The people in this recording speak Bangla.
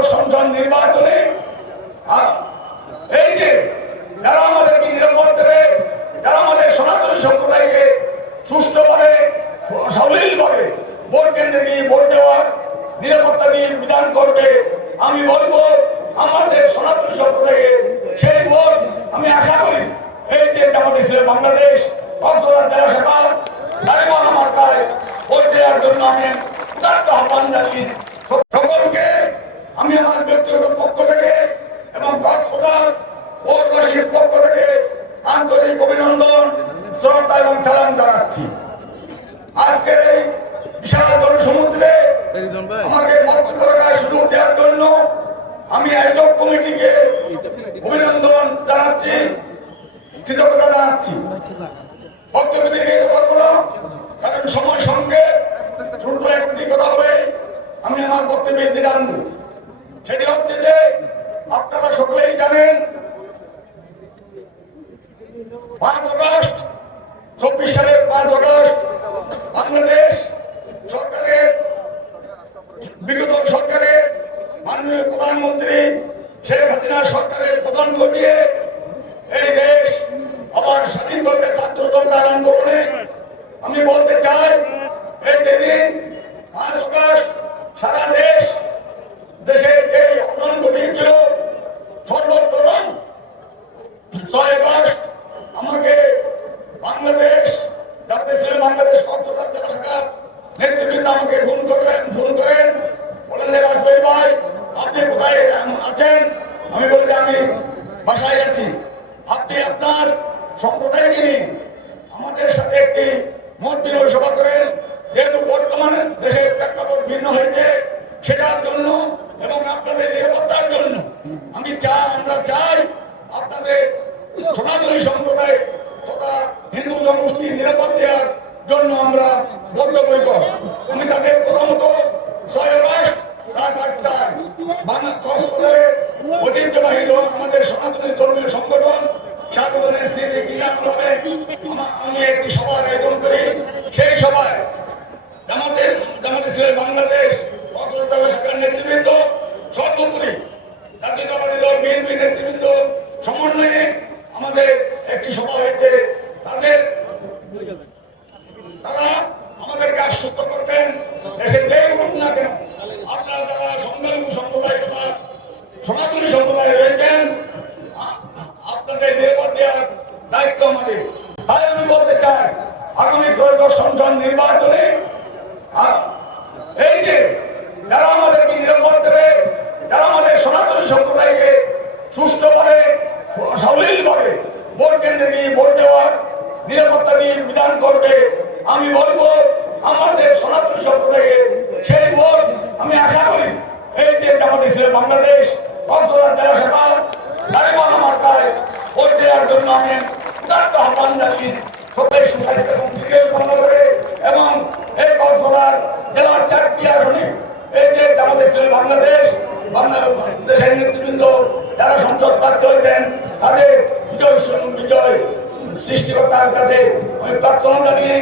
ত্রয়োদশ সংসদ নির্বাচনে এই যে যারা আমাদেরকে নিরাপদ দেবে, যারা আমাদের সনাতনী সম্প্রদায়কে সুষ্ঠুভাবে সাবলীলভাবে ভোট কেন্দ্রে গিয়ে ভোট দেওয়ার নিরাপত্তা দিয়ে বিধান করবে, আমি বলবো আমাদের সনাতনী সম্প্রদায়ের সেই ভোট আমি আশা করি এই যে জামাত ইসলামী বাংলাদেশ কক্সবাজার জেলা শাখা দাঁড়িপাল্লা মার্কায় ভোট দেওয়ার জন্য আমি উদাত্ত আহ্বান জানিয়ে সকলকে আমি আমার ব্যক্তিগত পক্ষ থেকে এবং কক্সবাজার পৌরবাসীর পক্ষ থেকে আন্তরিক অভিনন্দন, শ্রদ্ধা এবং সালাম জানাচ্ছি। আজকের এই বিশাল জনসমুদ্রে আমাকে বক্তব্য রাখার সুযোগ দেওয়ার জন্য আমি আয়োজক কমিটিকে অভিনন্দন জানাচ্ছি, কৃতজ্ঞতা জানাচ্ছি। বক্তব্য দীর্ঘায়িত করবো না, কারণ সময় সংক্ষেপ। ছোট্ট একটি কথা বলে আমি আমার বক্তব্যে যেটা আনবো, সেটি হচ্ছে যে আপনারা সকলেই জানেন 5 আগস্ট 24 সালের 5 আগস্ট বাংলাদেশ সরকারের বিগত সরকারের মাননীয় প্রধানমন্ত্রী শেখ হাসিনা সরকারের পতন ঘটিয়ে এই দেশ আবার স্বাধীন করতে ছাত্র জনতার আন্দোলনে আমি বলতে চাই এই দিন 5 আগস্ট সারা দেশে যে আন্দোলন ঘটিয়েছিল, সর্বপ্রথম 6 আগস্ট আমাকে বাংলাদেশ জামাত ইসলামী বাংলাদেশ কক্সবাজার জেলা শাখার নেতৃবৃন্দ আমাকে ফোন করেন বলেন যে রাজবাই ভাই আপনি কোথায় আছেন? আমি বলি যে আমি বাসায় আছি। আপনি আপনার সম্প্রদায়কে নিয়ে আমাদের সাথে একটি মত বিনিময় সভা করেন, যেহেতু বর্তমানে দেশের প্রেক্ষাপট ভিন্ন হয়েছে সেটার জন্য এবং আপনাদের নিরাপত্তার জন্য আমরা চাই আপনাদের সনাতনী সম্প্রদায় তথা হিন্দু জনগোষ্ঠীর নিরাপদ দেওয়ার জন্য আমরা বদ্ধপরিকর। আমি তাদের কথা মতো 6 আগস্ট রাত 8টায় কক্সবাজারের ঐতিহ্যবাহী আমাদের সনাতনী ধর্মীয় সংগঠন স্বাগতনের স্মৃতি ক্রীড়াঙ্গনে আমি একটি সভার আয়োজন করি। সেই সভায় জামাত ইসলামী বাংলাদেশ কক্সবাজার জেলা শাখার নেতৃবৃন্দ, সর্বোপরি জাতীয়তাবাদী দল বিএনপি নেতৃবৃন্দ সমন্বয়ে আমাদের একটি সভা হয়েছে। তারা আমাদেরকে আশ্বস্ত করতেন দেশে যে বলুন না কেন আপনারা যারা সংখ্যালঘু সম্প্রদায় তথা সনাতনী সম্প্রদায় রয়েছেন আপনাদের নিরাপদ দেওয়ার দায়িত্ব আমাদের। তাই আমি বলতে চাই আগামী ত্রয়োদশ সংসদ নির্বাচনে এই যে যারা আমাদেরকে নিরাপদ দেবে, যারা আমাদের সনাতনী সম্প্রদায়কে সুষ্ঠুভাবে সাবলীলভাবে ভোট কেন্দ্রে গিয়ে ভোট দেওয়ার নিরাপত্তা দিয়ে বিধান করবে, আমি বলবো আমাদের সনাতনী সম্প্রদায়ের সেই ভোট আমি আশা করি এই যে জামাত ইসলামী বাংলাদেশ কক্সবাজার জেলা শাখা দাঁড়িপাল্লা মার্কায় ভোট দেওয়ার জন্য আমি উদাত্ত আহ্বান জানিয়ে সকলের সুস্বাস্থ্য এবং দীর্ঘায়ু কামনা করে এবং এই কক্সবাজার জেলার 4টি আসনে এই যে জামাত ইসলামী বাংলাদেশ দেশের নেতৃবৃন্দ যারা সংসদ প্রার্থী হয়েছেন তাদের বিজয় সৃষ্টিকর্তার কাছে আমি প্রার্থনা জানিয়ে